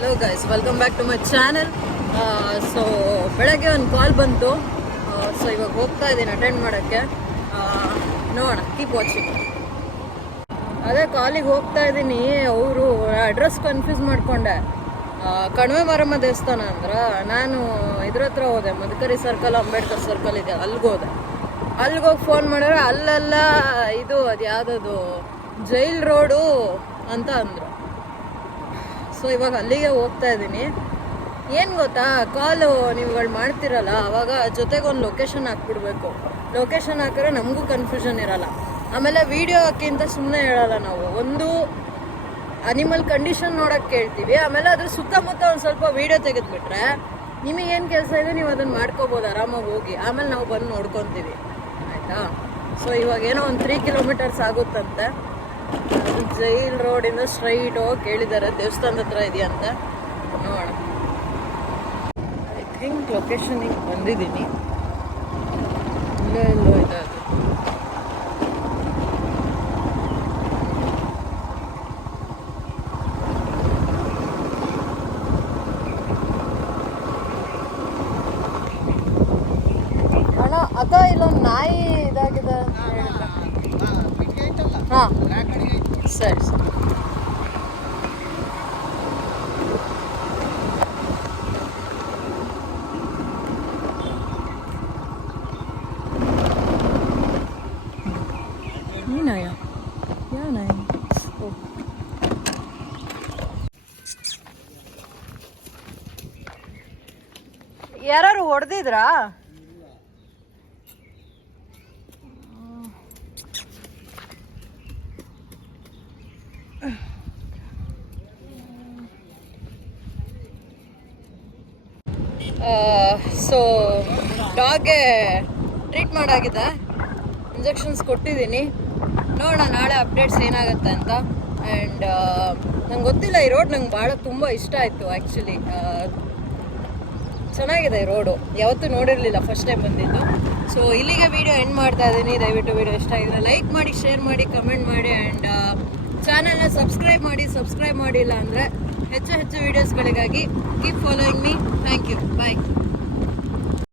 Hello guys, welcome back to my channel. So ಬೆಳಗ್ಗೆ ಒಂದು ಕಾಲ್ ಬಂತು. ಸೊ ಇವಾಗ ಹೋಗ್ತಾ ಇದ್ದೀನಿ ಅಟೆಂಡ್ ಮಾಡೋಕ್ಕೆ. ನೋಡೋಣ, ಕೀಪ್ ವಾಚಿಂಗ್. ಅದೇ ಕಾಲಿಗೆ ಹೋಗ್ತಾ ಇದ್ದೀನಿ. ಅವರು ಅಡ್ರೆಸ್ ಕನ್ಫ್ಯೂಸ್ ಮಾಡಿಕೊಂಡೆ. ಕಣಿವೆ ಮಾರಮ್ಮ ದೇವಸ್ಥಾನ ಅಂದ್ರೆ ನಾನು ಇದ್ರ ಹತ್ರ ಹೋದೆ, ಮದಕರಿ ಸರ್ಕಲ್, ಅಂಬೇಡ್ಕರ್ ಸರ್ಕಲ್ ಇದೆ, ಅಲ್ಲಿಗೆ ಹೋದೆ. ಅಲ್ಲಿಗೋಗಿ ಫೋನ್ ಮಾಡಿದ್ರೆ ಅಲ್ಲೆಲ್ಲ ಇದು ಅದು ಯಾವುದದು ಜೈಲ್ ರೋಡು ಅಂತ ಅಂದರು. ಸೊ ಇವಾಗ ಅಲ್ಲಿಗೆ ಹೋಗ್ತಾ ಇದ್ದೀನಿ. ಏನು ಗೊತ್ತಾ, ಕಾಲು ನೀವುಗಳು ಮಾಡ್ತಿರಲ್ಲ ಅವಾಗ ಜೊತೆಗೊಂದು ಲೊಕೇಶನ್ ಹಾಕ್ಬಿಡ್ಬೇಕು. ಲೊಕೇಶನ್ ಹಾಕಿದ್ರೆ ನಮಗೂ ಕನ್ಫ್ಯೂಷನ್ ಇರಲ್ಲ. ಆಮೇಲೆ ವೀಡಿಯೋ ಹಾಕಿಂತ ಸುಮ್ಮನೆ ಹೇಳಲ್ಲ ನಾವು. ಒಂದು ಅನಿಮಲ್ ಕಂಡೀಷನ್ ನೋಡೋಕ್ಕೆ ಕೇಳ್ತೀವಿ, ಆಮೇಲೆ ಅದ್ರ ಸುತ್ತಮುತ್ತ ಒಂದು ಸ್ವಲ್ಪ ವೀಡಿಯೋ ತೆಗೆದುಬಿಟ್ರೆ ನಿಮಗೇನು ಕೆಲಸ ಇದೆ ನೀವು ಅದನ್ನು ಮಾಡ್ಕೋಬೋದು ಆರಾಮಾಗಿ ಹೋಗಿ. ಆಮೇಲೆ ನಾವು ಬಂದು ನೋಡ್ಕೊತೀವಿ, ಆಯಿತಾ. ಸೊ ಇವಾಗ ಏನೋ ಒಂದು 3 ಕಿಲೋಮೀಟರ್ಸ್ ಆಗುತ್ತಂತೆ. ಜೈಲ್ ರೋಡಿಂದ ಸ್ಟ್ರೈಟ್ ಹೋಗಿ ಕೇಳಿದ್ದಾರೆ, ದೇವಸ್ಥಾನದ ಹತ್ರ ಇದೆಯಂತ. ನೋಡೋಣ. ಐ ಥಿಂಕ್ ಲೊಕೇಶನಿಗೆ ಬಂದಿದ್ದೀನಿ. ಎಲ್ಲೋ ಇದೆ ಅದು. ಅಣ್ಣ ಅಥವಾ ಇಲ್ಲೊಂದು ನಾಯಿ ಇದಾಗಿದೆ ಅಂತ ಹೇಳಿದ್ರೆ. ಹಾಂ ಸರಿ ಸರಿ. ನೀನಾಯ ಯಾನಾಯ? ಯಾರು ಹೊಡೆದಿದ್ರಾ? ಸೊ ಡಾಗ್ಗೆ ಟ್ರೀಟ್ ಮಾಡಾಗಿದೆ, ಇಂಜೆಕ್ಷನ್ಸ್ ಕೊಟ್ಟಿದ್ದೀನಿ. ನೋಡೋಣ ನಾಳೆ ಅಪ್ಡೇಟ್ಸ್ ಏನಾಗುತ್ತೆ ಅಂತ. ಆ್ಯಂಡ್ ನಂಗೆ ಗೊತ್ತಿಲ್ಲ, ಈ ರೋಡ್ ನಂಗೆ ಭಾಳ ತುಂಬ ಇಷ್ಟ ಆಯಿತು ಆ್ಯಕ್ಚುಲಿ. ಚೆನ್ನಾಗಿದೆ ಈ ರೋಡು, ಯಾವತ್ತೂ ನೋಡಿರಲಿಲ್ಲ, ಫಸ್ಟ್ ಟೈಮ್ ಬಂದಿದ್ದು. ಸೊ ಇಲ್ಲಿಗೆ ವಿಡಿಯೋ ಎಂಡ್ ಮಾಡ್ತಾ ಇದ್ದೀನಿ. ದಯವಿಟ್ಟು ವಿಡಿಯೋ ಇಷ್ಟ ಆಗಿದ್ರೆ ಲೈಕ್ ಮಾಡಿ, ಶೇರ್ ಮಾಡಿ, ಕಮೆಂಟ್ ಮಾಡಿ. ಆ್ಯಂಡ್ ಚಾನಲ್ನ ಸಬ್ಸ್ಕ್ರೈಬ್ ಮಾಡಿಲ್ಲ ಅಂದರೆ ಹೆಚ್ಚು ವೀಡಿಯೋಸ್ಗಳಿಗಾಗಿ keep following me. Thank you. Bye.